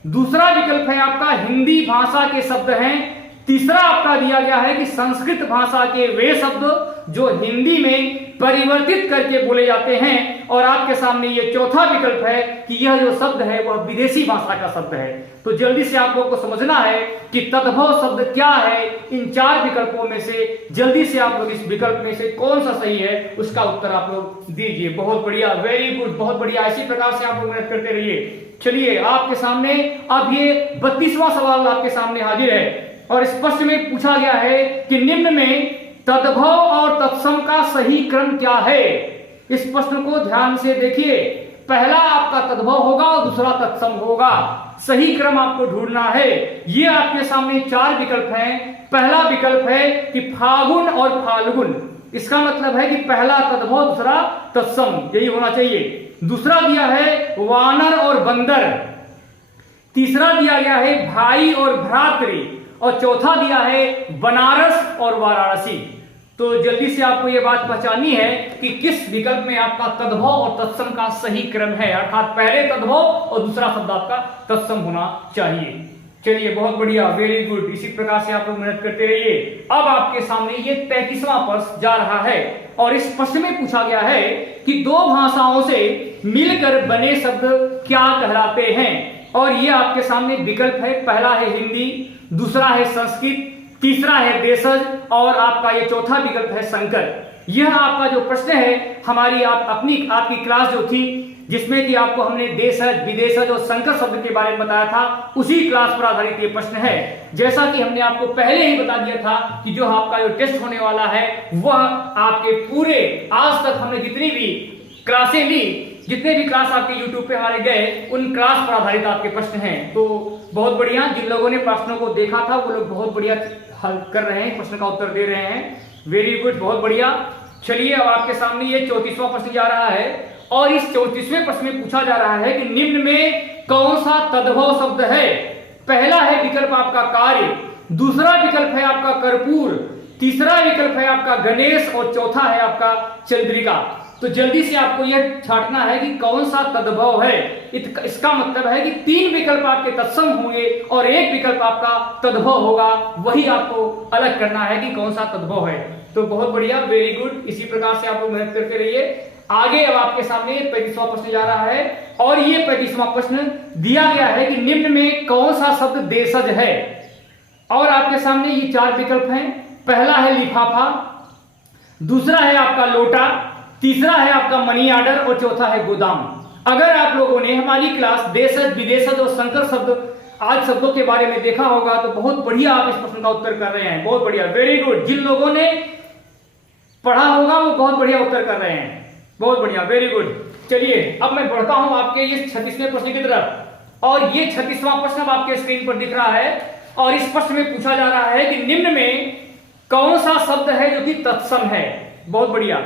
दूसरा विकल्प है आपका हिंदी भाषा के शब्द हैं। तीसरा आपका दिया गया है कि संस्कृत भाषा के वे शब्द जो हिंदी में परिवर्तित करके बोले जाते हैं, और आपके सामने ये चौथा विकल्प है कि यह जो शब्द है वह विदेशी भाषा का शब्द है। तो जल्दी से आप लोग को समझना है कि तद्भव शब्द क्या है। इन 4 विकल्पों में से जल्दी से आप लोग इस विकल्प में से कौन सा सही है उसका उत्तर आप लोग दीजिए। बहुत बढ़िया, वेरी गुड, बहुत बढ़िया। इसी प्रकार से आप लोग मेहनत करते रहिए। चलिए आपके सामने अब ये 32वां सवाल आपके सामने हाजिर है, और इस प्रश्न में पूछा गया है कि निम्न में तद्भव और तत्सम का सही क्रम क्या है। इस प्रश्न को ध्यान से देखिए। पहला आपका तद्भव होगा और दूसरा तत्सम होगा। सही क्रम आपको ढूंढना है। ये आपके सामने 4 विकल्प हैं। पहला विकल्प है कि फागुन और फाल्गुन, इसका मतलब है कि पहला तद्भव दूसरा तत्सम, यही होना चाहिए। दूसरा दिया है वानर और बंदर, तीसरा दिया गया है भाई और भ्रातृ, और चौथा दिया है बनारस और वाराणसी। तो जल्दी से आपको यह बात पहचाननी है कि किस विकल्प में आपका तद्भव और तत्सम का सही क्रम है, अर्थात पहले तद्भव और दूसरा शब्द आपका तत्सम होना चाहिए। चलिए बहुत बढ़िया, वेरी गुड। इसी प्रकार से आप लोग मेहनत करते रहिए। अब आपके सामने ये 33वां प्रश्न जा रहा है, और इस प्रश्न में पूछा गया है कि 2 भाषाओं से मिलकर बने शब्द क्या कहलाते हैं। और ये आपके सामने विकल्प है। पहला है हिंदी, दूसरा है संस्कृत, तीसरा है देशज, और आपका ये चौथा विकल्प है संकर। यह आपका जो प्रश्न है हमारी आपकी क्लास जो थी, जिसमें कि आपको हमने देशज, विदेशज और संकर शब्द के बारे में बताया था, उसी क्लास पर आधारित ये प्रश्न है। जैसा कि हमने आपको पहले ही बता दिया था कि जो आपका जो टेस्ट होने वाला है वह आपके पूरे आज तक हमने जितनी भी क्लासें ली, जितने भी क्लास आपके YouTube पे हमारे गए, उन क्लास पर आधारित आपके प्रश्न हैं। तो बहुत बढ़िया, जिन लोगों ने प्रश्नों को देखा था वो लोग बहुत बढ़िया हल कर रहे हैं, प्रश्न का उत्तर दे रहे हैं। वेरी गुड, बहुत बढ़िया। चलिए अब आपके सामने ये 34वां प्रश्न जा रहा है, और इस 34वें प्रश्न में पूछा जा रहा है कि निम्न में कौन सा तद्भव शब्द है। पहला है विकल्प आपका कार्य, दूसरा विकल्प है आपका कर्पूर, तीसरा विकल्प है आपका गणेश, और चौथा है आपका चंद्रिका। तो जल्दी से आपको यह छांटना है कि कौन सा तद्भव है। इसका मतलब है कि 3 विकल्प आपके तत्सम होंगे और 1 विकल्प आपका तद्भव होगा। वही आपको अलग करना है कि कौन सा तद्भव है। तो बहुत बढ़िया, वेरी गुड। इसी प्रकार से आप लोग मेहनत करते रहिए। आगे अब आपके सामने 35वां प्रश्न जा रहा है, और ये 35वां प्रश्न दिया गया है कि निम्न में कौन सा शब्द देशज है। और आपके सामने ये 4 विकल्प हैं। पहला है लिफाफा, दूसरा है आपका लोटा, तीसरा है आपका मनी ऑर्डर, और चौथा है गोदाम। अगर आप लोगों ने हमारी क्लास देशज, विदेशज और संकर शब्द आज शब्दों के बारे में देखा होगा तो बहुत बढ़िया आप इस प्रश्न का उत्तर कर रहे हैं। बहुत बढ़िया, वेरी गुड। जिन लोगों ने पढ़ा होगा वो बहुत बढ़िया उत्तर कर रहे हैं। बहुत बढ़िया, वेरी गुड। चलिए अब मैं बढ़ता हूं आपके ये 36वें प्रश्न की तरफ, और ये 36वां प्रश्न अब आपके स्क्रीन पर दिख रहा है, और इस प्रश्न में पूछा जा रहा है कि निम्न में कौन सा शब्द है जो कि तत्सम है। बहुत बढ़िया,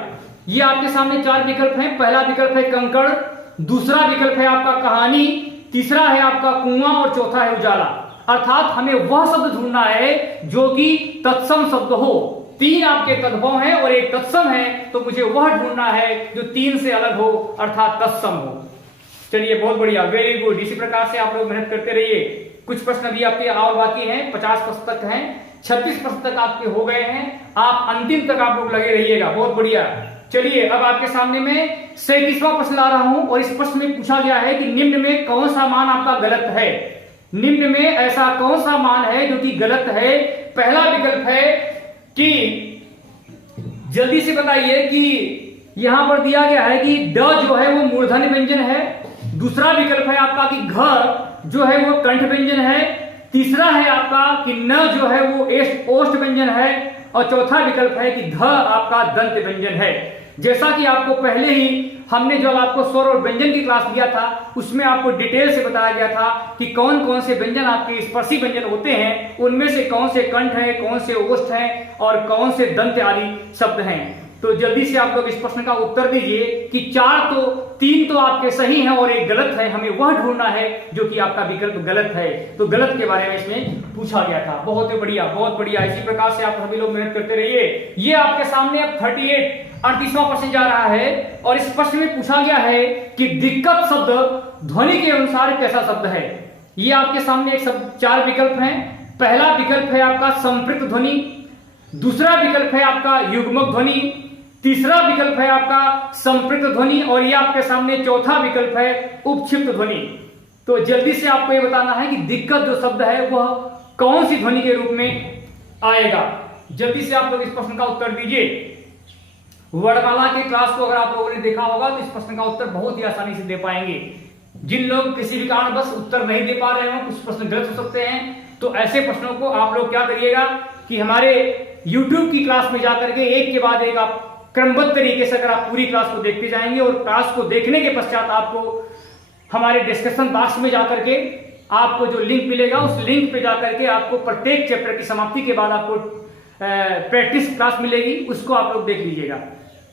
ये आपके सामने 4 विकल्प हैं। पहला विकल्प है कंकड़, दूसरा विकल्प है आपका कहानी, तीसरा है आपका कुआं, और चौथा है उजाला। अर्थात हमें वह शब्द ढूंढना है जो कि तत्सम शब्द हो। 3 आपके तद्भव हैं और 1 तत्सम है, तो मुझे वह ढूंढना है जो 3 से अलग हो, अर्थात तत्सम हो। चलिए बहुत बढ़िया, वेरी गुड। इसी प्रकार से आप लोग मेहनत करते रहिए। कुछ प्रश्न अभी आपके और बाकी हैं, 50 प्रश्न तक हैं। 36 प्रश्न तक आपके हो गए हैं। आप अंतिम तक आप लोग लगे रहिएगा। बहुत बढ़िया। चलिए अब आपके सामने में 37वां प्रश्न ला रहा हूं और इस प्रश्न में पूछा गया है कि निम्न में कौन सा मान आपका गलत है। निम्न में ऐसा कौन सा मान है जो कि गलत है। पहला विकल्प है कि, जल्दी से बताइए कि यहां पर दिया गया है कि ड जो है वो मूर्धन्य व्यंजन है। दूसरा विकल्प है आपका कि घ जो है वो कंठ व्यंजन है। तीसरा है आपका कि न जो है वो ओष्ठ व्यंजन है। और चौथा विकल्प है कि ध आपका दंत व्यंजन है। जैसा कि आपको पहले ही हमने जब आपको स्वर और व्यंजन की क्लास दिया था उसमें आपको डिटेल से बताया गया था कि कौन कौन से व्यंजन आपके स्पर्शी व्यंजन होते हैं, उनमें से कौन से कंठ है, कौन से ओष्ठ हैं और कौन से दंत आदि शब्द हैं। तो जल्दी से आप लोग इस प्रश्न का उत्तर दीजिए कि 3 तो आपके सही हैं और एक गलत है। हमें वह ढूंढना है जो कि आपका विकल्प गलत है। तो गलत के बारे में इसमें पूछा गया था। बहुत ही बढ़िया, बहुत बढ़िया। इसी प्रकार से आप सभी लोग मेहनत करते रहिए। ये आपके सामने अब 38वां प्रश्न जा रहा है और इस प्रश्न में पूछा गया है कि दिक्कत शब्द ध्वनि के अनुसार कैसा शब्द है। ये आपके सामने एक 4 विकल्प हैं। पहला विकल्प है आपका संपृक्त ध्वनि, दूसरा विकल्प है आपका युग्मक ध्वनि, तीसरा विकल्प है आपका संपृक्त ध्वनि और ये आपके सामने चौथा विकल्प है उपक्षिप्त ध्वनि। तो जल्दी से आपको ये बताना है कि दिक्कत जो शब्द है वह कौन सी ध्वनि के रूप में आएगा। जल्दी से आप लोग इस प्रश्न का उत्तर दीजिए। वर्णमाला के क्लास को अगर आप लोगों ने देखा होगा तो इस प्रश्न का उत्तर बहुत ही आसानी से दे पाएंगे। जिन लोग किसी भी कारणवश उत्तर नहीं दे पा रहे हो, कुछ प्रश्न गलत हो सकते हैं, तो ऐसे प्रश्नों को आप लोग क्या करिएगा कि हमारे YouTube की क्लास में जाकर के एक के बाद एक आप क्रमबद्ध तरीके से अगर आप पूरी क्लास को देखते जाएंगे और क्लास को देखने के पश्चात आपको हमारे डिस्कशन बॉक्स में जाकर के आपको जो लिंक मिलेगा उस लिंक पे जाकर के आपको प्रत्येक चैप्टर की समाप्ति के बाद आपको प्रैक्टिस क्लास मिलेगी, उसको आप लोग देख लीजिएगा।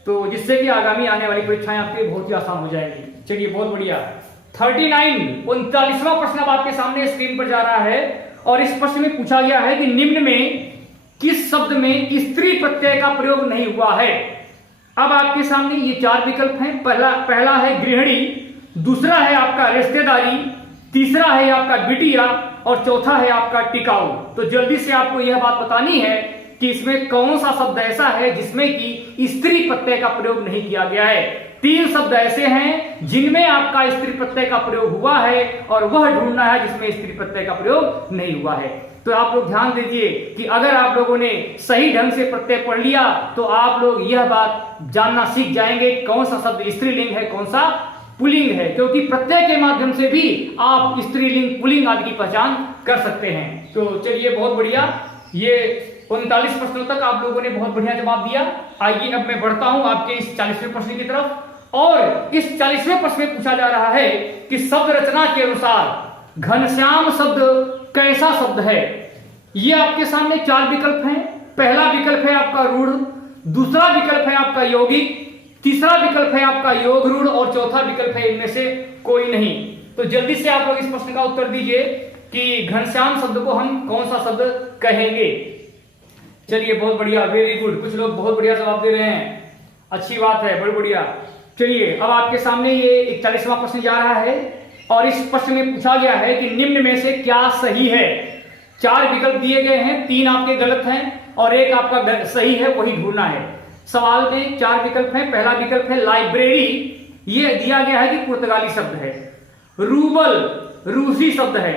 तो जिससे कि आगामी आने वाली परीक्षाएं आपके बहुत ही आसान हो जाएगी। चलिए बहुत बढ़िया। 39वां प्रश्न अब आपके सामने स्क्रीन पर जा रहा है और इस प्रश्न में पूछा गया है कि निम्न में किस शब्द में स्त्री प्रत्यय का प्रयोग नहीं हुआ है। अब आपके सामने ये 4 विकल्प हैं। पहला है गृहिणी, दूसरा है आपका रिश्तेदारी, तीसरा है आपका बिटिया और चौथा है आपका टिकाऊ। तो जल्दी से आपको यह बात बतानी है कि इसमें कौन सा शब्द ऐसा है जिसमें कि स्त्री प्रत्यय का प्रयोग नहीं किया गया है। 3 शब्द ऐसे हैं जिनमें आपका स्त्री प्रत्यय का प्रयोग हुआ है और वह ढूंढना है जिसमें स्त्री प्रत्यय का प्रयोग नहीं हुआ है। तो आप लोग ध्यान दीजिए कि अगर आप लोगों ने सही ढंग से प्रत्यय पढ़ लिया तो आप लोग यह बात जानना सीख जाएंगे कौन सा शब्द स्त्रीलिंग है, कौन सा पुल्लिंग है, क्योंकि प्रत्यय के माध्यम से भी आप स्त्रीलिंग पुल्लिंग आदि की पहचान कर सकते हैं। तो चलिए बहुत बढ़िया। ये 39 प्रश्नों तक आप लोगों ने बहुत बढ़िया जवाब दिया। आइए अब मैं बढ़ता हूं आपके इस 40वें प्रश्न की तरफ और इस 40वें प्रश्न में पूछा जा रहा है कि शब्द रचना के अनुसार घनश्याम शब्द कैसा शब्द है। ये आपके सामने 4 विकल्प हैं। पहला विकल्प है आपका रूढ़, दूसरा विकल्प है आपका यौगिक, तीसरा विकल्प है आपका योग रूढ़ और चौथा विकल्प है इनमें से कोई नहीं। तो जल्दी से आप लोग इस प्रश्न का उत्तर दीजिए कि घनश्याम शब्द को हम कौन सा शब्द कहेंगे। चलिए बहुत बढ़िया, वेरी गुड। कुछ लोग बहुत बढ़िया जवाब दे रहे हैं, अच्छी बात है, बहुत बढ़िया। चलिए अब आपके सामने ये 41वां प्रश्न जा रहा है और इस प्रश्न में पूछा गया है कि निम्न में से क्या सही है। 4 विकल्प दिए गए हैं, 3 आपके गलत हैं और एक आपका सही है, वही ढूंढना है। सवाल में 4 विकल्प हैं। पहला विकल्प है लाइब्रेरी, ये दिया गया है कि पुर्तगाली शब्द है। रूबल रूसी शब्द है।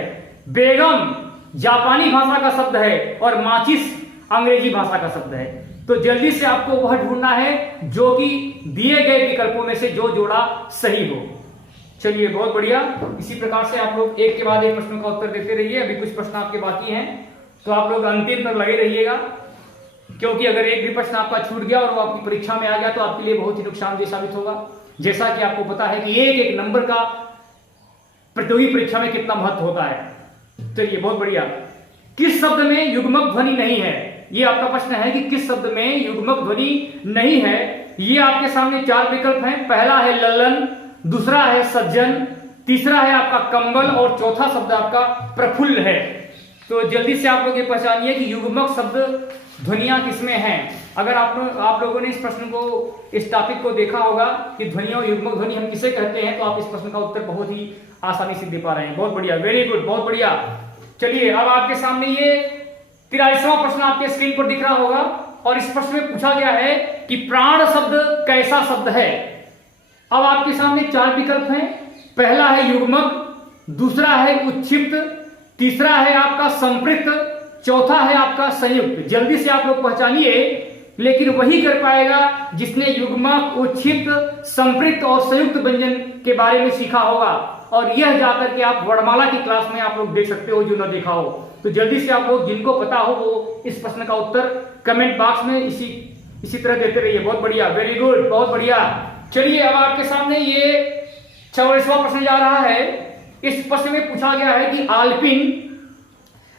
बेगम जापानी भाषा का शब्द है और माचिस अंग्रेजी भाषा का शब्द है। तो जल्दी से आपको वह ढूंढना है जो कि दिए गए विकल्पों में से जो जोड़ा सही हो। चलिए बहुत बढ़िया। इसी प्रकार से आप लोग एक के बाद एक प्रश्नों का उत्तर देते रहिए। अभी कुछ प्रश्न आपके बाकी हैं तो आप लोग अंतिम तक लगे रहिएगा, क्योंकि अगर एक भी प्रश्न आपका छूट गया और वो आपकी परीक्षा में आ गया तो आपके लिए बहुत ही नुकसानदेह साबित होगा। जैसा कि आपको पता है कि एक नंबर का प्रतियोगी परीक्षा में कितना महत्व होता है। चलिए बहुत बढ़िया। किस शब्द में युग्मक ध्वनि नहीं है, ये आपका प्रश्न है कि किस शब्द में युग्मक ध्वनि नहीं है। ये आपके सामने 4 विकल्प हैं। पहला है ललन, दूसरा है सज्जन, तीसरा है आपका कंबल और चौथा शब्द आपका प्रफुल्ल है। तो जल्दी से आप लोग ये पहचानिए कि युग्मक शब्द ध्वनियां किसमें हैं। अगर आप लोगों ने इस प्रश्न को, इस टॉपिक को देखा होगा कि ध्वनियों और युग्मक ध्वनि हम किसे कहते हैं, तो आप इस प्रश्न का उत्तर बहुत ही आसानी से दे पा रहे हैं। बहुत बढ़िया, वेरी गुड, बहुत बढ़िया। चलिए अब आपके सामने ये 43वां प्रश्न आपके स्क्रीन पर दिख रहा होगा और इस प्रश्न में पूछा गया है कि प्राण शब्द कैसा शब्द है। अब आपके सामने 4 विकल्प हैं। पहला है युग्मक, दूसरा है उत्क्षिप्त, तीसरा है आपका संपृक्त, चौथा है आपका संयुक्त। जल्दी से आप लोग पहचानिए, लेकिन वही कर पाएगा जिसने युग्मक, उत्क्षिप्त, संपृक्त और संयुक्त व्यंजन के बारे में सीखा होगा। और यह जाकर के आप वर्णमाला की क्लास में आप लोग देख सकते हो जो न देखा हो। तो जल्दी से आप लोग जिनको पता हो वो इस प्रश्न का उत्तर कमेंट बॉक्स में इसी तरह देते रहिए। बहुत बढ़िया, वेरी गुड, बहुत बढ़िया। चलिए अब आपके सामने ये 44वां प्रश्न जा रहा है। इस प्रश्न में पूछा गया है कि आल्पिन,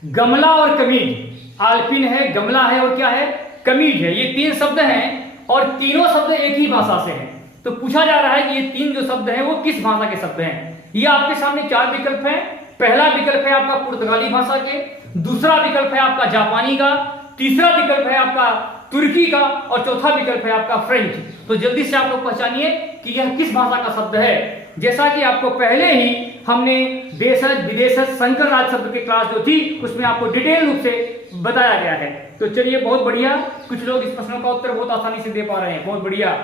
गमला और कमीज। आल्पिन है, गमला है और क्या है, कमीज है। ये 3 शब्द हैं और तीनों शब्द एक ही भाषा से हैं। तो पूछा जा रहा है कि ये 3 जो शब्द हैं वो किस भाषा के शब्द हैं। ये आपके सामने 4 विकल्प हैं। पहला विकल्प है आपका पुर्तगाली भाषा के, दूसरा विकल्प है आपका जापानी का, तीसरा विकल्प है आपका तुर्की का और चौथा विकल्प है आपका फ्रेंच। तो जल्दी से आप लोग पहचानिए कि यह किस भाषा का शब्द है। जैसा कि आपको पहले ही हमने देशज, विदेशज, संकर राज शब्द की क्लास जो थी उसमें आपको डिटेल रूप से बताया गया है। तो चलिए बहुत बढ़िया, कुछ लोग इस प्रश्न का उत्तर बहुत आसानी से दे पा रहे हैं। बहुत बढ़िया।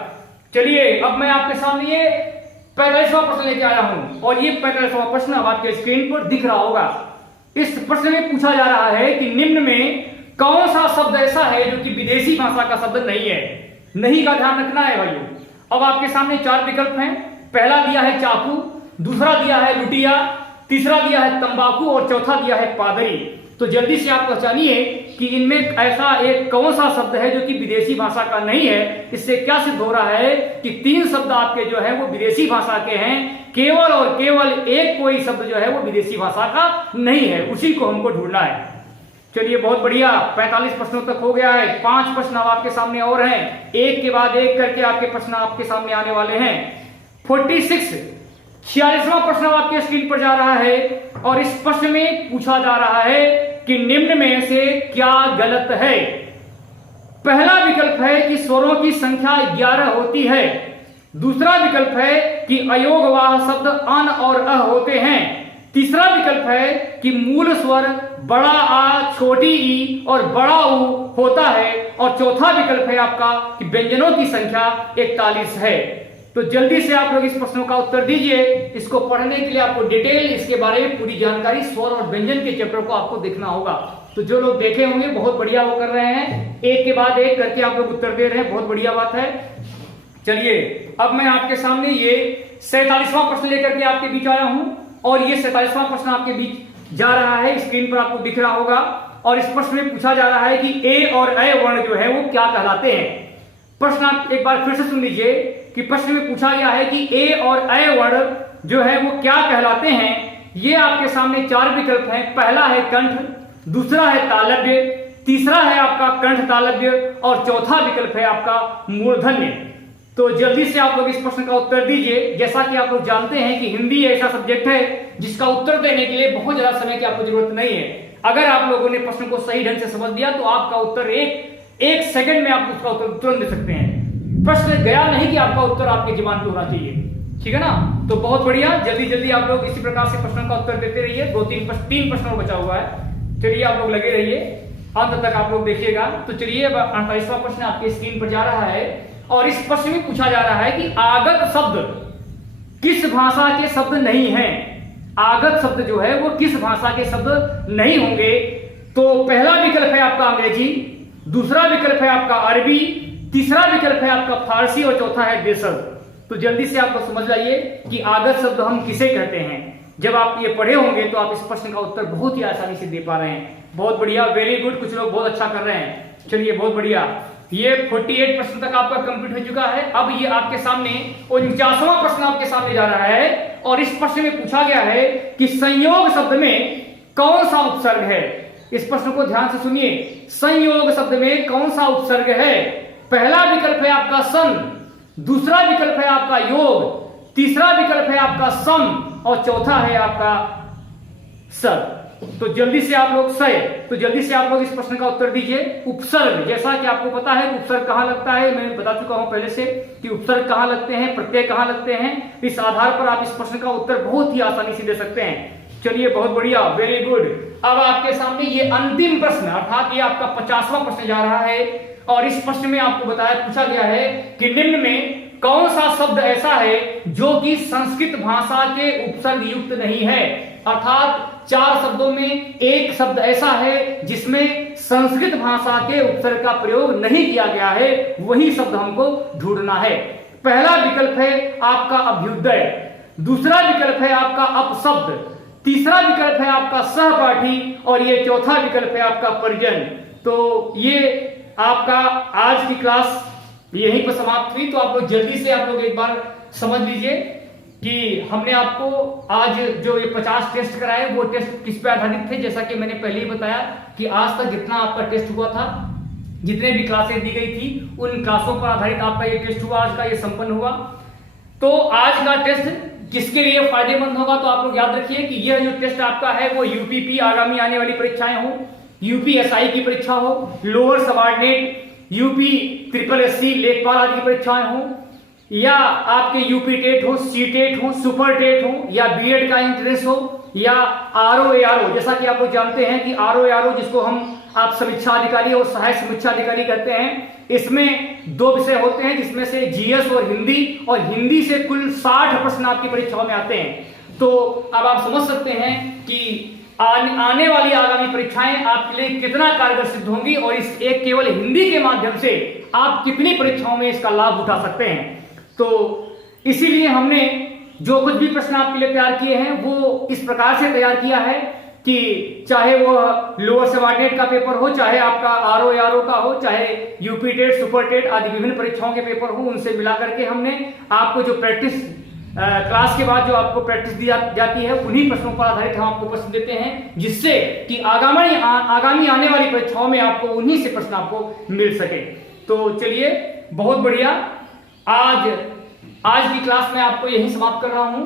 चलिए अब मैं आपके सामने ये 45वां प्रश्न लेके आया हूं और ये 45वां प्रश्न अब आपके स्क्रीन पर दिख रहा होगा। इस प्रश्न में पूछा जा रहा है कि निम्न में कौन सा शब्द ऐसा है जो कि विदेशी भाषा का शब्द नहीं है। नहीं का ध्यान रखना है भाइयों। अब आपके सामने 4 विकल्प हैं। पहला दिया है चाकू, दूसरा दिया है लुटिया, तीसरा दिया है तंबाकू और चौथा दिया है पादरी। तो जल्दी से आप पहचानिए कि इनमें ऐसा एक कौन सा शब्द है जो कि विदेशी भाषा का नहीं है। इससे क्या सिद्ध हो रहा है कि 3 शब्द आपके जो है वो विदेशी भाषा के हैं, केवल और केवल एक कोई शब्द जो है वो विदेशी भाषा का नहीं है, उसी को हमको ढूंढना है। चलिए बहुत बढ़िया, 45 प्रश्नों तक हो गया है। 5 प्रश्न अब आपके सामने और हैं, एक के बाद एक करके आपके प्रश्न आपके सामने आने वाले हैं। 46वां प्रश्न आपके स्क्रीन पर जा रहा है और इस प्रश्न में पूछा जा रहा है कि निम्न में से क्या गलत है। पहला विकल्प है कि स्वरों की संख्या 11 होती है। दूसरा विकल्प है कि अयोगवाह शब्द अन और अ होते हैं। तीसरा विकल्प है कि मूल स्वर बड़ा आ, छोटी ई और बड़ा ऊ होता है और चौथा विकल्प है आपका कि व्यंजनों की संख्या 41 है। तो जल्दी से आप लोग इस प्रश्नों का उत्तर दीजिए। इसको पढ़ने के लिए आपको डिटेल इसके बारे में पूरी जानकारी स्वर और व्यंजन के चैप्टर को आपको देखना होगा। तो जो लोग देखे होंगे बहुत बढ़िया वो कर रहे हैं, एक के बाद एक करके आप लोग उत्तर दे रहे हैं, बहुत बढ़िया बात है। चलिए अब मैं आपके सामने ये 47वां प्रश्न लेकर के आपके बीच आया हूं और ये 47वां प्रश्न आपके बीच जा रहा है, स्क्रीन पर आपको दिख रहा होगा। और इस प्रश्न में पूछा जा रहा है कि ए और अ वर्ण जो है वो क्या कहलाते हैं। प्रश्न आप एक बार फिर से सुन लीजिए कि प्रश्न में पूछा गया है कि ए और अ वर्ण जो है वो क्या कहलाते हैं। ये आपके सामने 4 विकल्प हैं। पहला है कंठ, दूसरा है तालव्य, तीसरा है आपका कंठ तालव्य और चौथा विकल्प है आपका मूर्धन्य। तो जल्दी से आप लोग इस प्रश्न का उत्तर दीजिए। जैसा कि आप लोग जानते हैं कि हिंदी ऐसा सब्जेक्ट है जिसका उत्तर देने के लिए बहुत ज्यादा समय की आपको जरूरत नहीं है। अगर आप लोगों ने प्रश्न को सही ढंग से समझ दिया तो आपका उत्तर एक सेकंड में आप उसका उत्तर तुरंत दे सकते हैं। प्रश्न गया नहीं कि आपका उत्तर आपके जुबान पे होना चाहिए, ठीक है ना। तो बहुत बढ़िया, जल्दी जल्दी आप लोग इसी प्रकार से प्रश्नों का उत्तर देते रहिए। 3 प्रश्न और बचा हुआ है। चलिए आप लोग लगे रहिए, अंत तक आप लोग देखिएगा। तो चलिए 48वां प्रश्न आपके स्क्रीन पर जा रहा है और इस प्रश्न में पूछा जा रहा है कि आगत शब्द किस भाषा के शब्द नहीं है। आगत शब्द जो है वो किस भाषा के शब्द नहीं होंगे। तो पहला विकल्प है आपका अंग्रेजी, दूसरा विकल्प है आपका अरबी, तीसरा विकल्प है आपका फारसी और चौथा है देशज। तो जल्दी से आप लोग समझ जाइए कि आगत शब्द हम किसे कहते हैं। जब आप ये पढ़े होंगे तो आप इस प्रश्न का उत्तर बहुत ही आसानी से दे पा रहे हैं। बहुत बढ़िया, वेरी गुड, कुछ लोग बहुत अच्छा कर रहे हैं। चलिए बहुत बढ़िया, ये 48 प्रश्न तक आपका कंप्लीट हो चुका है। अब ये आपके सामने 49वां प्रश्न आपके सामने जा रहा है और इस प्रश्न में पूछा गया है कि संयोग शब्द में कौन सा उपसर्ग है। इस प्रश्न को ध्यान से सुनिए। संयोग शब्द में कौन सा उपसर्ग है। पहला विकल्प है आपका सन, दूसरा विकल्प है आपका योग, तीसरा विकल्प है आपका सम और चौथा है आपका सर। तो जल्दी से आप लोग तो जल्दी से आप लोग इस प्रश्न का उत्तर दीजिए। उपसर्ग, जैसा कि आपको पता है उपसर्ग कहां लगता है, मैं बता चुका हूं पहले से कि उपसर्ग कहां लगते हैं, प्रत्यय कहां लगते हैं। इस आधार पर आप इस प्रश्न का उत्तर बहुत ही आसानी से दे सकते हैं। चलिए बहुत बढ़िया, वेरी गुड। अब आपके सामने ये अंतिम प्रश्न अर्थात ये आपका 50वां प्रश्न जा रहा है और इस प्रश्न में आपको पूछा गया है कि निम्न में कौन सा शब्द ऐसा है जो कि संस्कृत भाषा के उपसर्ग युक्त नहीं है। अर्थात 4 शब्दों में एक शब्द ऐसा है जिसमें संस्कृत भाषा के उपसर्ग का प्रयोग नहीं किया गया है, वही शब्द हमको ढूंढना है। पहला विकल्प है आपका अभ्युदय, दूसरा विकल्प है आपका अपशब्द, तीसरा विकल्प है आपका सहपाठी और ये चौथा विकल्प है आपका परिजन। तो ये आपका आज की क्लास यहीं पर समाप्त हुई। तो आप लोग जल्दी से आप लोग एक बार समझ लीजिए कि हमने आपको आज जो ये 50 टेस्ट कराए वो टेस्ट किस पे आधारित थे। जैसा कि मैंने पहले ही बताया कि आज तक जितना आपका टेस्ट हुआ था, जितने भी क्लासें दी गई थी, उन क्लासों पर आधारित आपका ये टेस्ट हुआ, आज का ये संपन्न हुआ। तो आज का टेस्ट किसके लिए फायदेमंद होगा, तो आप लोग याद रखिए कि यह जो टेस्ट आपका है वो यूपीपी आगामी आने वाली परीक्षाएं हो, यूपीएसआई की परीक्षा हो, lower subordinate, UP triple SC लेखपाल आदि की परीक्षाएं हो, या आपके यूपी टेट हो, सी टेट हो, सुपर टेट हो, या बीएड का एंट्रेंस हो, या आरओ। जैसा कि आप लोग जानते हैं कि आरओ जिसको हम आप समीक्षा अधिकारी और सहायक समीक्षा अधिकारी कहते हैं, इसमें 2 विषय होते हैं जिसमें से जीएस और हिंदी से कुल 60 प्रश्न आपकी परीक्षाओं में आते हैं। तो अब आप समझ सकते हैं कि आने वाली आगामी परीक्षाएं आपके लिए कितना कारगर सिद्ध होंगी और इस एक केवल हिंदी के माध्यम से आप कितनी परीक्षाओं में इसका लाभ उठा सकते हैं। तो इसीलिए हमने जो कुछ भी प्रश्न आपके लिए तैयार किए हैं वो इस प्रकार से तैयार किया है कि चाहे वो लोअर सबऑर्डिनेट का पेपर हो, चाहे आपका आरओ का हो, चाहे यूपी टेट, सुपर टेट आदि विभिन्न परीक्षाओं के पेपर हो, उनसे मिला करके हमने आपको जो प्रैक्टिस क्लास के बाद जो आपको प्रैक्टिस दी जाती है उन्हीं प्रश्नों पर आधारित हम आपको प्रश्न देते हैं, जिससे कि आगामी आने वाली परीक्षाओं में आपको उन्हीं से प्रश्न आपको मिल सके। तो चलिए बहुत बढ़िया, आज की क्लास में आपको यही समाप्त कर रहा हूं।